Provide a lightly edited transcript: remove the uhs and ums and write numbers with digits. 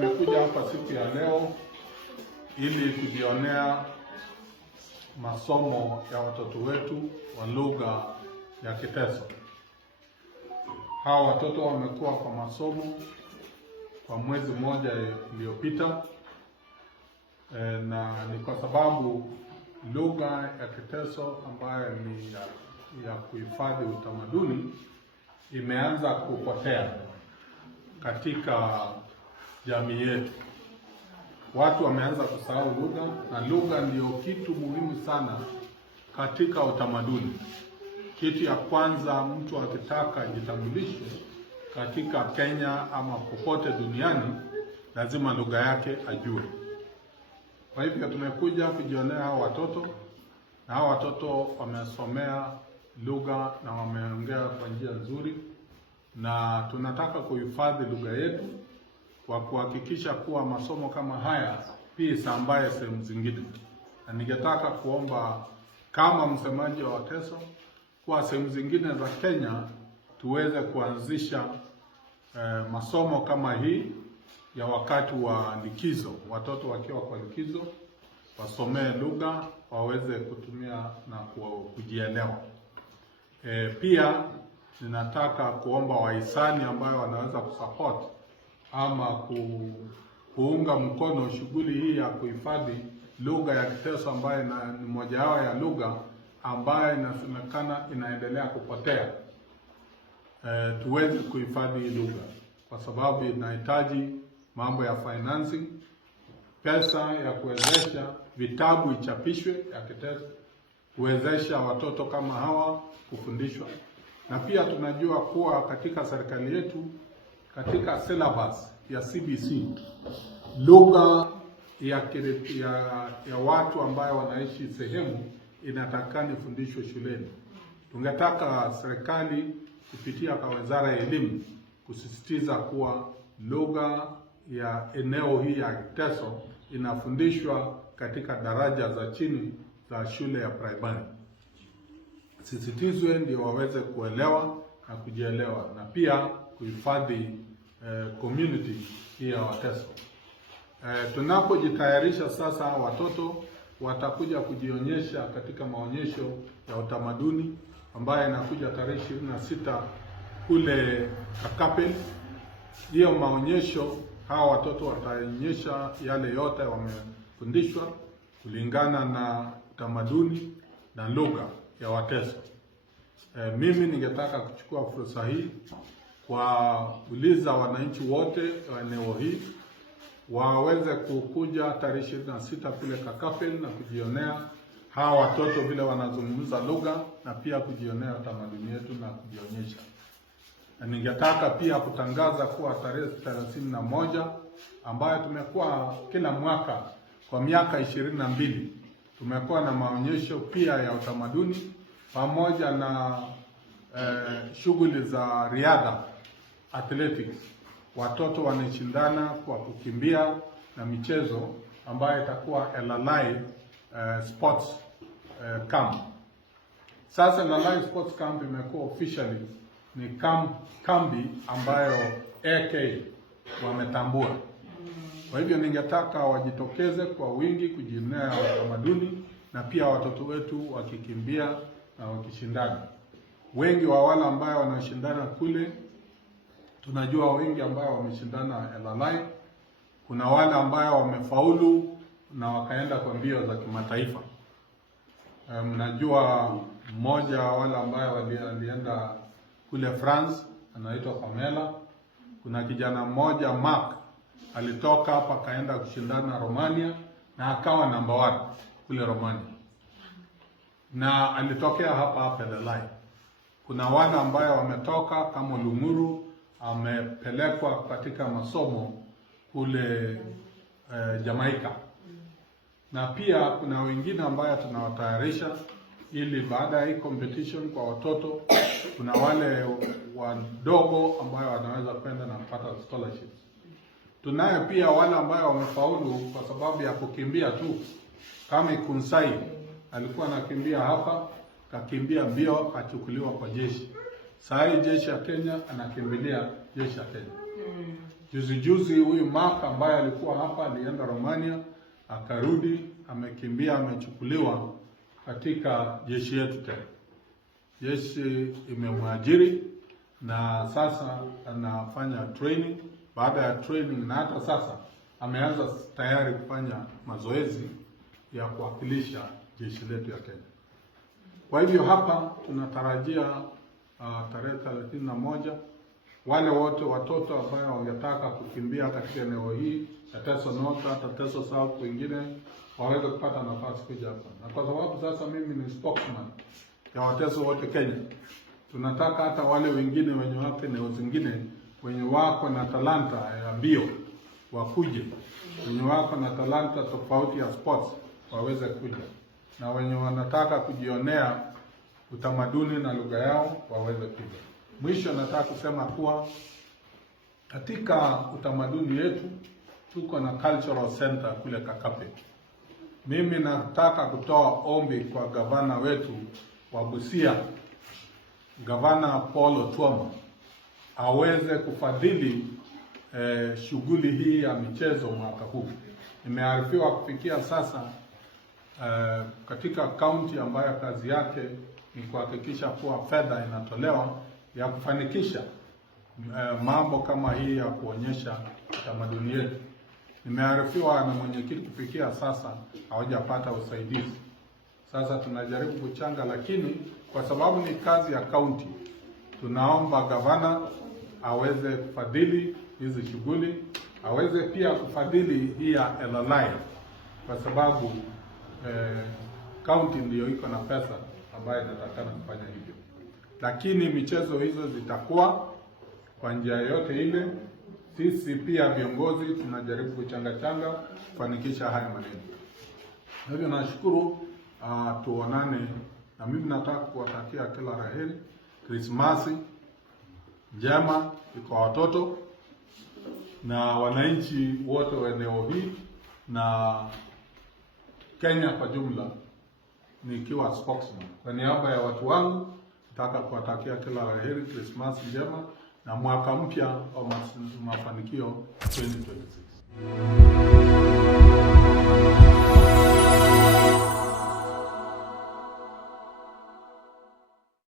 Tumekuja hapa siku ya leo ili kujionea masomo ya watoto wetu wa lugha ya Kiteso. Hawa watoto wamekuwa kwa masomo kwa mwezi mmoja iliyopita, na ni kwa sababu lugha ya Kiteso ambayo ni ya kuhifadhi utamaduni imeanza kupotea katika jamii yetu. Watu wameanza kusahau lugha, na lugha ndio kitu muhimu sana katika utamaduni. Kitu ya kwanza mtu akitaka ajitambulishe katika Kenya ama popote duniani, lazima lugha yake ajue. Kwa hivyo tumekuja kujionea hao watoto, na hao watoto wamesomea lugha na wameongea kwa njia nzuri, na tunataka kuhifadhi lugha yetu kwa kuhakikisha kuwa masomo kama haya pia isambae sehemu zingine. Na ningetaka kuomba kama msemaji wa Wateso kwa sehemu zingine za Kenya tuweze kuanzisha masomo kama hii ya wakati wa likizo. Watoto wakiwa kwa likizo wasomee lugha, waweze kutumia na kujielewa. Pia ninataka kuomba wahisani ambayo wanaweza kusupport ama kuunga mkono shughuli hii ya kuhifadhi lugha ya Kiteso ambayo ni moja wao ya lugha ambayo inasemekana inaendelea kupotea. Tuweze kuhifadhi lugha kwa sababu inahitaji mambo ya financing, pesa ya kuwezesha vitabu ichapishwe ya Kiteso, kuwezesha watoto kama hawa kufundishwa. Na pia tunajua kuwa katika serikali yetu, katika syllabus ya CBC, lugha ya watu ambayo wanaishi sehemu inatakana ifundishwe shuleni. Tungetaka serikali kupitia kwa Wizara ya Elimu kusisitiza kuwa lugha ya eneo hii ya Kiteso inafundishwa katika daraja za chini za shule ya primary. Sisitizwe ndio waweze kuelewa na kujielewa, na pia kuhifadhi community hii ya Wateso. Tunapojitayarisha sasa, watoto watakuja kujionyesha katika maonyesho ya utamaduni ambayo inakuja tarehe 26 kule Kakapel. Hiyo maonyesho hawa watoto wataonyesha yale yote wamefundishwa kulingana na utamaduni na lugha ya Wateso. Mimi ningetaka kuchukua fursa hii kuuliza wananchi wote wa eneo hii waweze kukuja tarehe 26 kule Kakapel na kujionea hawa watoto vile wanazungumza lugha, na pia kujionea utamaduni wetu na kujionyesha. Na ningetaka pia kutangaza kuwa tarehe 31 ambayo tumekuwa kila mwaka kwa miaka 22 tumekuwa na maonyesho pia ya utamaduni pamoja na shughuli za riadha, athletics. Watoto wanashindana kwa kukimbia na michezo ambayo itakuwa LLI Sports Camp. Sasa LLI Sports Camp imekuwa officially ni kambi ambayo AK wametambua. Kwa hivyo ningetaka wajitokeze kwa wingi kujionea utamaduni, na pia watoto wetu wakikimbia na wakishindana. Wengi wa wale ambao wanashindana kule, tunajua wengi ambao wameshindana LLI. Kuna wale ambao wamefaulu na wakaenda kwa mbio za kimataifa. Mnajua mmoja wa wale ambao walienda kule France anaitwa Pamela. Kuna kijana mmoja Mark alitoka hapa kaenda kushindana Romania na akawa namba 1 kule Romania, na alitokea hapa LLI. Kuna wale ambao wametoka kama Lumuru amepelekwa katika masomo kule Jamaica. Na pia kuna wengine ambao tunawatayarisha ili baada ya hii competition kwa watoto, kuna wale wadogo ambao wanaweza kwenda na kupata scholarships. Tunayo pia wale ambao wamefaulu kwa sababu ya kukimbia tu, kama Ikunsai alikuwa anakimbia hapa, kakimbia mbio, kachukuliwa kwa jeshi. Sasa jeshi ya Kenya anakimbilia jeshi ya Kenya. Juzi huyu Mark ambaye alikuwa hapa alienda Romania, akarudi, amekimbia, amechukuliwa katika jeshi yetu tena. Jeshi imemwajiri na sasa anafanya training. Baada ya training na hata sasa ameanza tayari kufanya mazoezi ya kuwakilisha jeshi letu ya Kenya. Kwa hivyo hapa tunatarajia tarehe 31 wale wote watoto ambao wangetaka kukimbia katika eneo hii ya Teso North, hata Teso South, wengine waweze kupata nafasi kuja hapa. Na kwa sababu sasa mimi ni spokesman ya Wateso wote Kenya, tunataka hata wale wengine wenye wako eneo zingine wenye wako na talanta ya mbio wakuje, wenye wako na talanta tofauti ya sports waweze kuja, na wenye wanataka kujionea utamaduni na lugha yao waweze kuja. Mwisho nataka kusema kuwa katika utamaduni yetu tuko na cultural center kule Kakape. Mimi nataka kutoa ombi kwa gavana wetu wa Busia, Gavana Paul Otuoma, aweze kufadhili shughuli hii ya michezo mwaka huu. Nimearifiwa kufikia sasa katika kaunti ambayo kazi yake ni kuhakikisha kuwa fedha inatolewa ya kufanikisha mambo kama hii ya kuonyesha tamaduni yetu. Nimearifiwa na mwenyekiti kufikia sasa hawajapata usaidizi. Sasa tunajaribu kuchanga, lakini kwa sababu ni kazi ya kaunti, tunaomba gavana aweze kufadhili hizi shughuli, aweze pia kufadhili hii ya LLI, kwa sababu kaunti ndio iko na pesa ambayo inatakana kufanya hivyo. Lakini michezo hizo zitakuwa kwa njia yote ile. Sisi pia viongozi tunajaribu kuchanga kufanikisha haya maneno. Hivyo nashukuru, tuonane, na mimi nataka kuwatakia kila laheri, Krismasi njema kwa watoto na wananchi wote wa eneo hii na Kenya kwa jumla. Nikiwa spokesman kwa niaba ya watu wangu, nataka kuwatakia kila laheri, Krismasi njema na mwaka mpya wa mafanikio 2026.